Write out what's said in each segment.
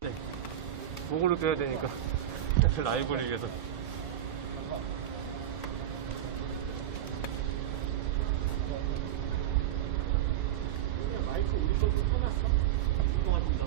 네. 보고를 껴야 되니까 라이브를 위해서. 마이크 우리 것도 켜놨어? 이거 같은데.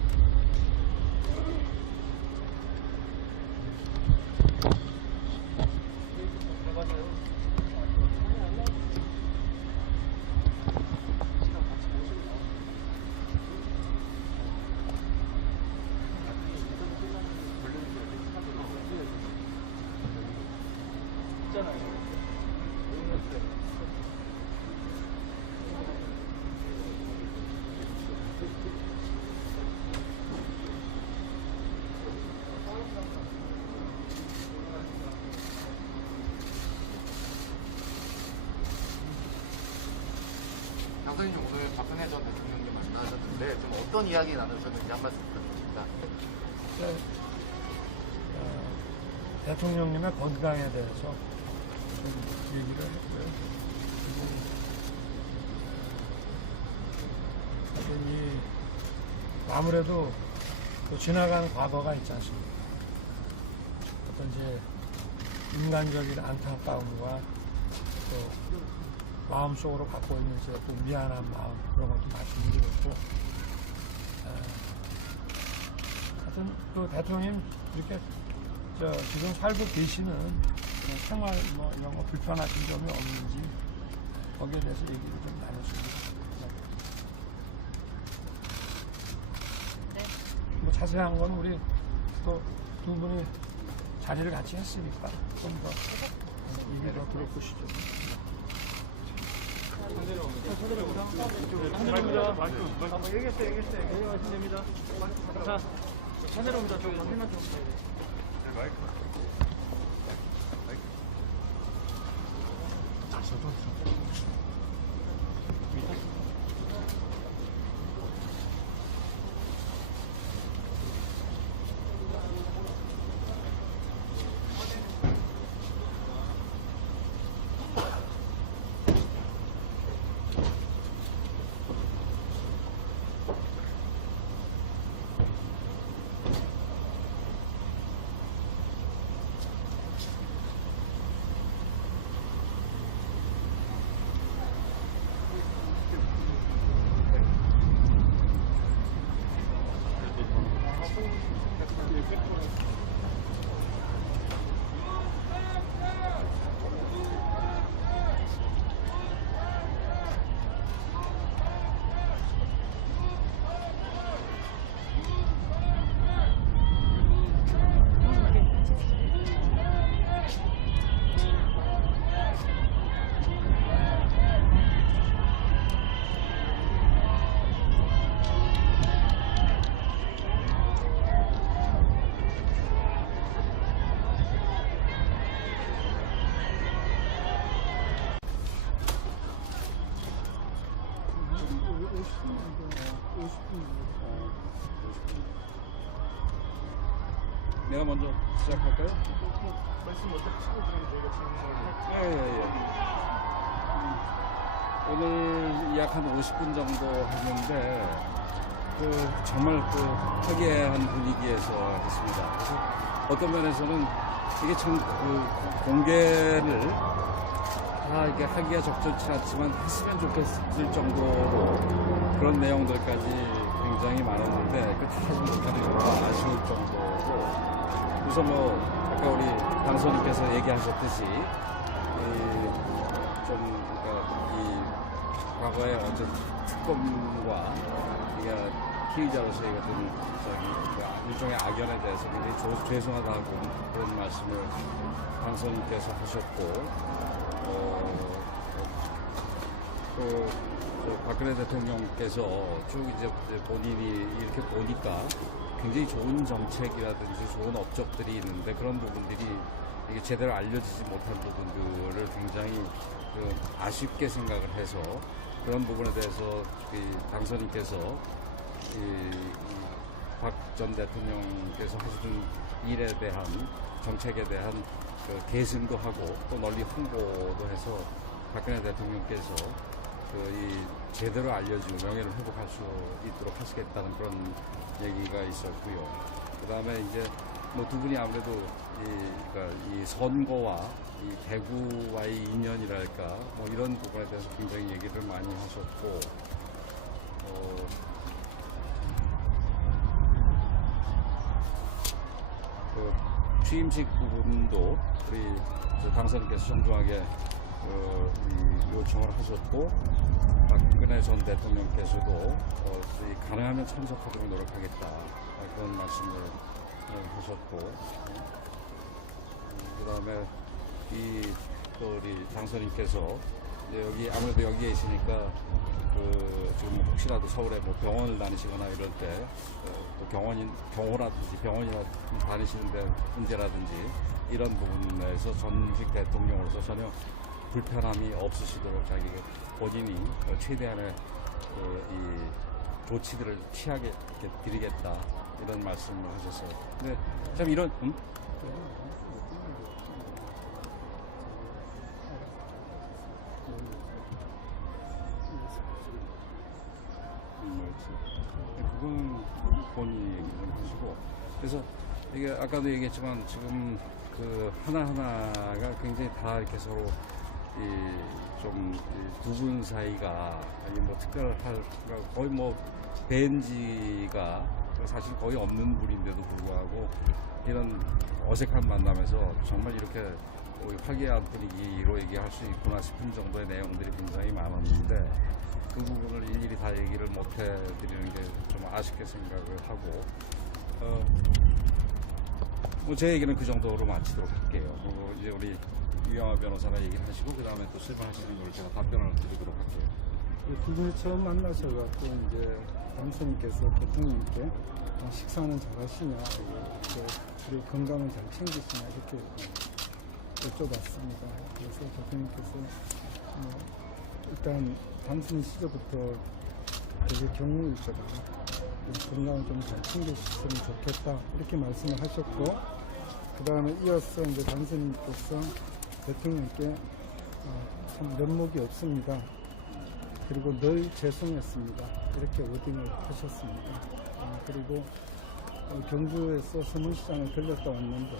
장선님 오늘 박근혜 전 대통령님 만나셨는데 좀 어떤 이야기 나누셨는지 한 말씀 부탁드립니다. 대통령님의 건강에 대해서 좀 얘기를 했고요. 그리고 아무래도 또 지나간 과거가 있지 않습니까? 어떤 이제 인간적인 안타까움과 또 마음속으로 갖고 있는 이제 또 미안한 마음 그런 것도 말씀드리고 하여튼 그 대통령 이렇게 지금 살고 계시는 그런 생활 뭐 이런 거 불편하신 점이 없는지 거기에 대해서 얘기를 좀 나눴습니다. 네. 뭐 자세한 건 우리 또 두 분이 자리를 같이 했으니까 좀 더 얘기 더 들어보시죠. 얘기했어요. 얘기하시면 됩니다. 자, 차내로 옵니다. 저기 정신만 좀. 마이크. 내가 먼저 시작할까요? 말씀 먼저 하시고 그러면 저희가 질문을. 오늘 약 한 50분 정도 했는데 정말 화기애애한 분위기에서 했습니다. 그래서 어떤 면에서는 이게 참 공개를 이게 하기가 적절치 않지만 했으면 좋겠을 정도로 그런 내용들까지 굉장히 많았는데 하지 못하는 게 아쉬울 정도로 우선 아까 우리 당선인께서 얘기하셨듯이 과거의 어떤 특검과 피의자로서의 어떤 일종의 악연에 대해서 굉장히 죄송하다고 그런 말씀을 당선인께서 하셨고, 박근혜 대통령께서 쭉 이제 본인이 이렇게 보니까 굉장히 좋은 정책이라든지 좋은 업적들이 있는데 그런 부분들이 이게 제대로 알려지지 못한 부분들을 굉장히 아쉽게 생각을 해서 그런 부분에 대해서 당선인께서 박 전 대통령께서 하시는 일에 대한 정책에 대한 계승도 하고 또 널리 홍보도 해서 박근혜 대통령께서 제대로 알려지고 명예를 회복할 수 있도록 하시겠다는 그런 얘기가 있었고요. 그 다음에 이제 뭐 두 분이 아무래도 그러니까 이 선거와 이 대구와의 인연이랄까 뭐 이런 부분에 대해서 굉장히 얘기를 많이 하셨고, 그 취임식 부분도 우리 당선인께서 정중하게 이 요청을 하셨고, 박근혜 전 대통령께서도 가능하면 참석하도록 노력하겠다 그런 말씀을 하셨고, 그 다음에 또 우리 당선인께서 이제 여기 아무래도 여기에 있으니까 지금 혹시라도 서울에 뭐 병원을 다니시거나 이럴 때 또 병원이나 다니시는데 문제라든지 이런 부분에서 전직 대통령으로서 전혀 불편함이 없으시도록 자기가 본인이 최대한의 이 조치들을 취하게 드리겠다 이런 말씀을 하셨어요. 근데 참 이런 그건 본인이 얘기 좀 하시고, 그래서 이게 아까도 얘기했지만 지금 그 하나하나가 굉장히 다 이렇게 서로 두 분 사이가 뭐 특별할 거의 뭐 뵌지가 사실 거의 없는 분인데도 불구하고 이런 어색한 만남에서 정말 이렇게 화기애애한 분위기로 얘기할 수 있구나 싶은 정도의 내용들이 굉장히 많았는데 그 부분을 일일이 다 얘기를 못 해드리는 게 좀 아쉽게 생각을 하고, 뭐 제 얘기는 그 정도로 마치도록 할게요. 그리고 이제 우리 유영아 변호사가 얘기를 하시고 그 다음에 또 질문하시는 걸 제가 답변을 드리도록 할게요. 두 분이 처음 만나셔갖고 이제 당선인께서 대통령님께 식사는 잘하시냐, 그리고 건강은 잘 챙기시냐 이렇게 여쭤봤습니다. 그래서 대통령께서 일단 당선 시절부터 되게 경우일 거다. 건강을 좀 잘 챙기셨으면 좋겠다 이렇게 말씀을 하셨고, 그 다음에 이어서 이제 당선인께서 대통령께 참 면목이 없습니다. 그리고 늘 죄송했습니다. 이렇게 워딩을 하셨습니다. 그리고 경주에서 서문시장을 들렸다 왔는데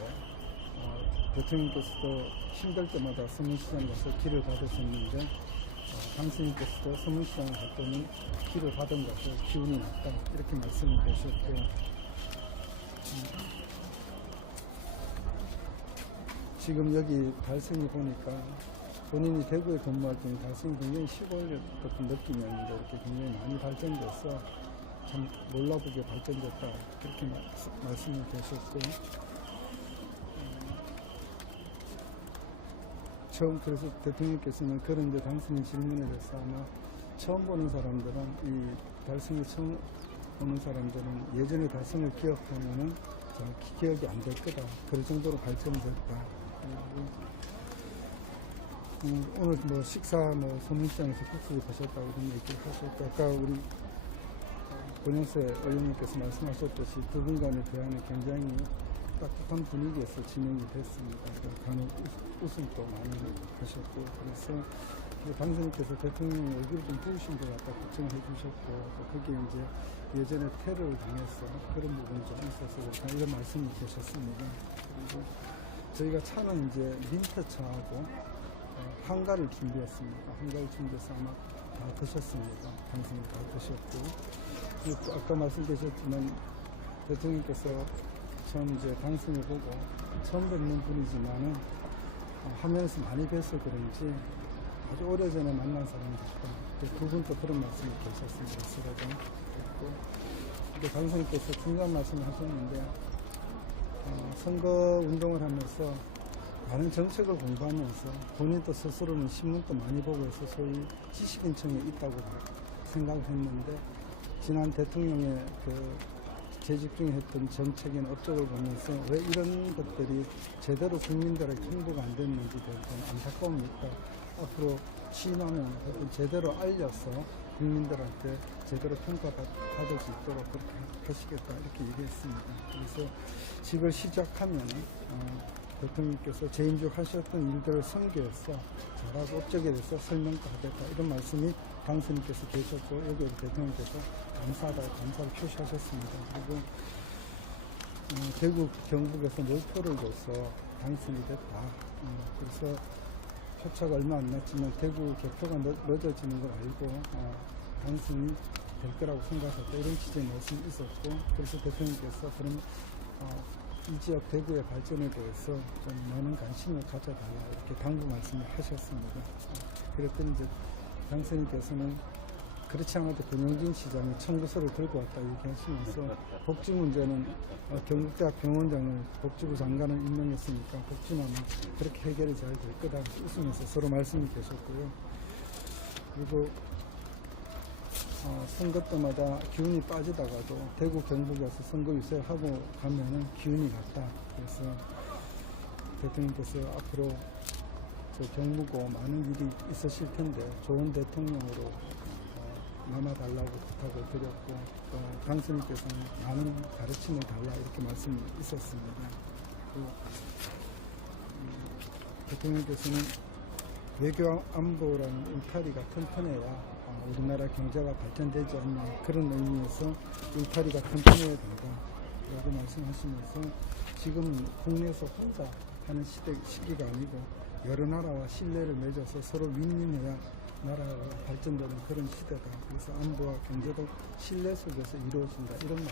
대통령께서도 힘들 때마다 서문시장 가서 길을 받으셨는데 당선인께서도 서문시장을 갔더니 길을 받은 것을 기운이 났다 이렇게 말씀을 하셨고, 지금 여기 달성이 보니까 본인이 대구에 근무할 때는 달성이 굉장히 시골 같은 느낌이었는데 이렇게 굉장히 많이 발전돼서 참 놀라보게 발전됐다 그렇게 말씀을 드렸고, 처음 그래서 대통령께서는 그런 이제 당선인 질문에 대해서 아마 처음 보는 사람들은 이 달성을 처음 보는 사람들은 예전에 달성을 기억하면은 잘 기억이 안 될 거다. 그 정도로 발전됐다. 오늘 뭐 식사 서문시장에서 국수를 드셨다고 이런 얘기를 하셨고, 아까 우리 권영세 의원님께서 말씀하셨듯이 두 분 간의 대화는 굉장히 따뜻한 분위기에서 진행이 됐습니다. 간혹 웃음도 많이 하셨고, 그래서 당선인께서 대통령의 얼굴이 좀 부으신 것 같다 걱정을 해주셨고, 또 그게 이제 예전에 테러를 당해서 그런 부분이 좀 있어서 이런 말씀을 주셨습니다. 그리고 저희가 차는 이제 민트차하고 한가를 준비했습니다. 한가를 준비해서 아마 다 드셨습니다. 당선인 다 드셨고, 또 아까 말씀드렸지만 대통령께서 처음 이제 당선을 보고 처음 뵙는 분이지만은 화면에서 많이 뵈서 그런지 아주 오래전에 만난 사람들이다. 두 분도 그런 말씀을 계셨습니다. 쓰라고 했고, 근데 당선인께서 중요한 말씀을 하셨는데 선거 운동을 하면서 많은 정책을 공부하면서 본인도 스스로는 신문도 많이 보고 해서 소위 지식인층에 있다고 생각을 했는데, 지난 대통령의 재직 중에 했던 정책인 업적을 보면서 왜 이런 것들이 제대로 국민들에게 홍보가 안 됐는지 대해서 안타까움이 있다. 앞으로 취임하면 제대로 알려서 국민들한테 제대로 평가받을 수 있도록 그렇게 하시겠다 이렇게 얘기했습니다. 그래서 집을 시작하면 대통령께서 재임직하셨던 일들을 설계해서 잘하고 업적에 대해서 설명도 하겠다 이런 말씀이 당선인께서 계셨고 여기에 대통령께서 감사를 표시하셨습니다. 그리고 대구 경북에서 몰표를 줘서 당선이 됐다. 그래서 표차가 얼마 안 났지만 대구 개표가 늦어지는 걸 알고 당선이 될 거라고 생각했다. 이런 취지의 말씀이 있었고, 그래서 대통령께서 그럼 이 지역 대구의 발전에 대해서 좀 많은 관심을 가져달라 이렇게 당부 말씀을 하셨습니다. 그랬더니 이제 당선인께서는 그렇지 않아도 권영진 시장이 청구서를 들고 왔다 얘기하시면서 복지 문제는 경북대학 병원장을 복지부 장관을 임명했으니까 복지만은 그렇게 해결이 잘 될 거다 웃으면서 서로 말씀이 계셨고요. 그리고 선거 때마다 기운이 빠지다가도 대구 경북에서 선거 유세하고 가면은 기운이 났다. 그래서 대통령께서 앞으로 저 경무고 많은 일이 있으실 텐데 좋은 대통령으로 남아달라고 부탁을 드렸고, 또 당선인께서는 많은 가르침을 달라 이렇게 말씀이 있었습니다. 또 대통령께서는 외교 안보라는 울타리가 튼튼해야 우리나라 경제가 발전되지 않는 그런 의미에서 울타리가 튼튼해야 된다 라고 말씀하시면서 지금 국내에서 혼자 하는 시기가 아니고 여러 나라와 신뢰를 맺어서 서로 윈윈해야 나라가 발전되는 그런 시대다. 그래서 안보와 경제도 신뢰 속에서 이루어진다. 이런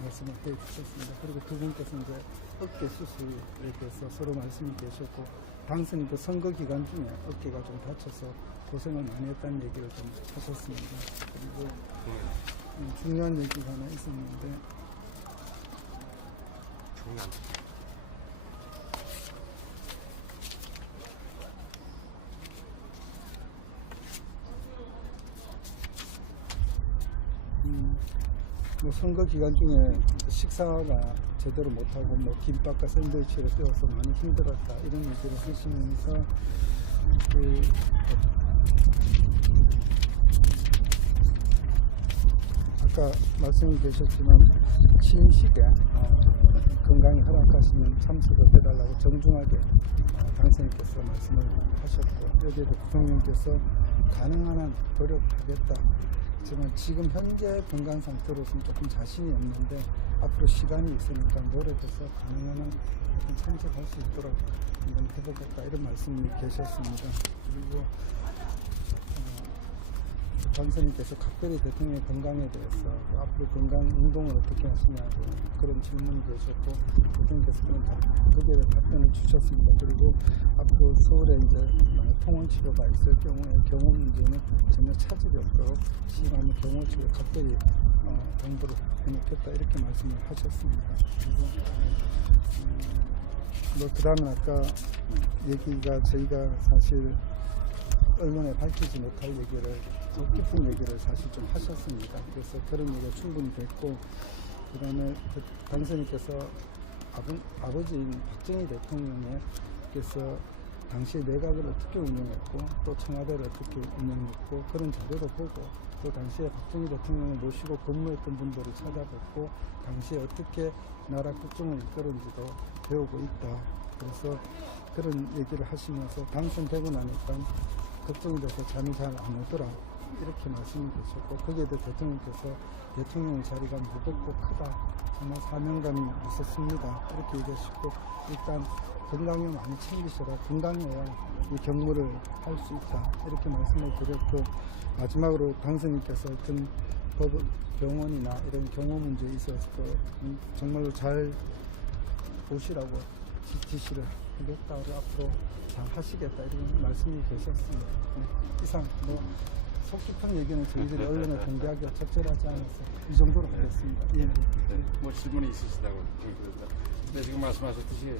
말씀을 해 주셨습니다. 그리고 두 분께서 이제 어깨 수술에 대해서 서로 말씀이 계셨고, 당선인 그 선거 기간 중에 어깨가 좀 다쳐서 고생을 많이 했다는 얘기를 좀 하셨습니다. 그리고 중요한 얘기가 하나 있었는데, 뭐 선거 기간 중에 식사가 제대로 못하고 뭐 김밥과 샌드위치를 떼어서 많이 힘들었다 이런 얘기를 하시면서 아까 말씀이 계셨지만 취임식에 건강이 허락하시면 참석을 해달라고 정중하게 당선인께서 말씀을 하셨고, 여기에도 대통령께서 가능한 한 노력하겠다. 하지만 지금 현재 건강 상태로서는 조금 자신이 없는데 앞으로 시간이 있으니까 노력해서 가능한 한 참석할 수 있도록 한번 해보겠다 이런 말씀이 계셨습니다. 그리고 당선인께서 각별히 대통령의 건강에 대해서 앞으로 건강 운동을 어떻게 하시냐고 그런 질문이 계셨고, 대통령께서 그런 답변을 주셨습니다. 그리고 앞으로 서울에 이제 통원 치료가 있을 경우에 경호 문제는 전혀 차질이 없도록 시간의 경호 치료 각별히 정보를 해놓겠다 이렇게 말씀을 하셨습니다. 그리고 뭐 그다음에 아까 얘기가 저희가 사실 언론에 밝히지 못할 얘기를 속 깊은 얘기를 사실 좀 하셨습니다. 그래서 그런 얘기가 충분히 됐고, 그 다음에 당선인께서 아버지인 박정희 대통령께서 당시 내각을 어떻게 운영했고 또 청와대를 어떻게 운영했고 그런 자료를 보고, 또 당시에 박정희 대통령을 모시고 근무했던 분들을 찾아뵙고 당시에 어떻게 나라 국정을 이끌었는지도 배우고 있다. 그래서 그런 얘기를 하시면서 당선되고 나니까 걱정이 돼서 잠이 잘 안 오더라 이렇게 말씀이 계셨고, 거기에도 대통령께서 대통령 자리가 무겁고 크다, 정말 사명감이 있었습니다 이렇게 얘기하시고, 일단 건강을 많이 챙기셔라, 건강해야 이 경무를 할 수 있다 이렇게 말씀을 드렸고, 마지막으로 당선인께서 어떤 병원이나 이런 경호 문제에 있어서 정말로 잘 보시라고 지시를 하겠다, 앞으로 잘 하시겠다 이런 말씀이 계셨습니다. 네, 이상 속 깊은 얘기는 저희들이 언론에 공개하기가 적절하지 않아서 이 정도로 하겠습니다. 예. 뭐 질문이 있으시다고 그러니까. 근데 지금 말씀하셨듯이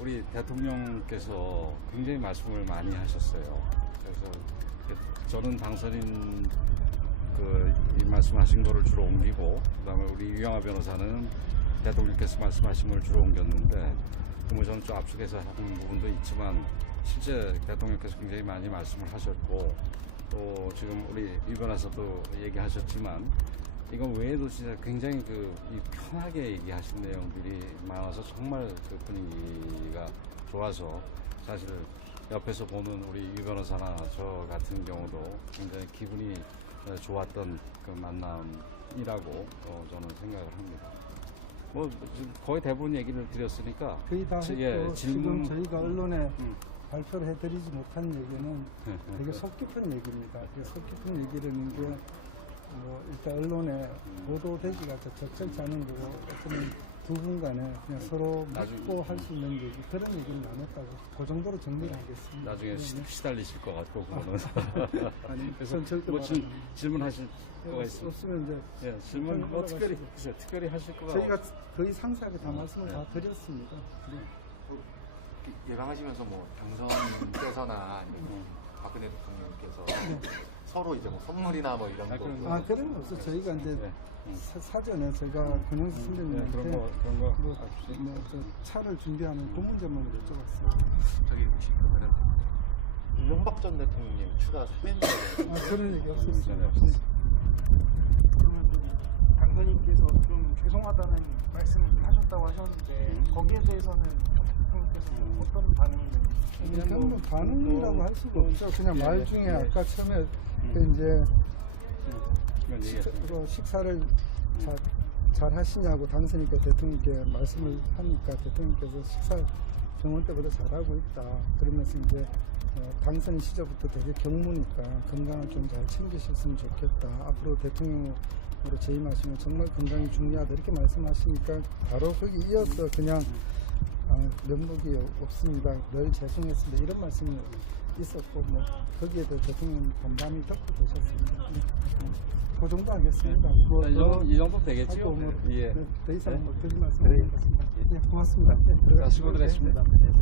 우리 대통령께서 굉장히 말씀을 많이 하셨어요. 그래서 저는 당선인 이 말씀하신 거를 주로 옮기고, 그다음에 우리 유영하 변호사는 대통령께서 말씀하신 걸 주로 옮겼는데, 뭐 저는 좀 압축해서 하는 부분도 있지만 실제 대통령께서 굉장히 많이 말씀을 하셨고, 또 지금 우리 유 변호사도 얘기하셨지만 이거 외에도 진짜 굉장히 이 편하게 얘기하신 내용들이 많아서 정말 그 분위기가 좋아서 사실 옆에서 보는 우리 유 변호사나 저 같은 경우도 굉장히 기분이 좋았던 그 만남이라고 저는 생각을 합니다. 뭐 지금 거의 대부분 얘기를 드렸으니까 거의 다 했고 예, 지금 저희가 언론에 발표를 해드리지 못한 얘기는 되게 속 깊은 얘기입니다. 그 속 깊은 얘기라는 게 일단 언론에 보도되기가 적절치 않은 거고 어떤 두 분 간에 그냥 서로 묻고 할 수 있는 얘기 그런 얘기는 나눴다고 그 정도로 정리를 하겠습니다. 나중에 네. 시달리실 것 같고 그거는 아니, 그래서 전 절대 뭐 말 안 합니다. 질문하실 거가 있습니다. 없으면 이제 예, 질문 뭐 올라가시죠. 특별히 글쎄요, 특별히 하실 거가 저희가 거의 상세하게 다 말씀을 네. 다 드렸습니다. 네. 예방하시면서 뭐 당선께서나 아니면 박근혜 대통령께서 서로 이제 뭐 선물이나 뭐 이런 거. 아 그런 거 없어. 저희가 이제 네. 사전에 제가 권영수 네, 선배님한테 그런 거 저 차를 준비하는 그 문제만 여쭤봤어요. 저기 혹시 그러면은 이명박 전 대통령님 추가 사면제 아 그런 얘기 없었어요. 네. 그러면 좀 당선인께서 좀 죄송하다는 말씀을 좀 하셨다고 하셨는데 거기에 대해서는 대통령께서 어떤 반응을 그냥 뭐 반응이라고 할 수가 없죠. 그냥 네, 말 네, 중에 네. 아까 처음에 그 이제 그런 얘기했습니다. 식사를 잘 하시냐고 당선인께 대통령께 말씀을 하니까 대통령께서 식사 병원 때보다 잘하고 있다. 그러면서 이제 당선 시절부터 되게 경무니까 건강을 좀 잘 챙기셨으면 좋겠다. 앞으로 대통령으로 재임하시면 정말 건강이 중요하다. 이렇게 말씀하시니까 바로 거기 이어서 그냥 면목이 없습니다. 늘 죄송했습니다. 이런 말씀이 있었고 뭐 거기에 대해 대통령 반감이 덮고 계셨습니다. 그 정도 하겠습니다. 뭐 이 정도 되겠죠? 하고 뭐 예. 더 이상 네. 뭐 드릴 말씀 없습니다. 네, 고맙습니다. 네, 수고들 했습니다. 네.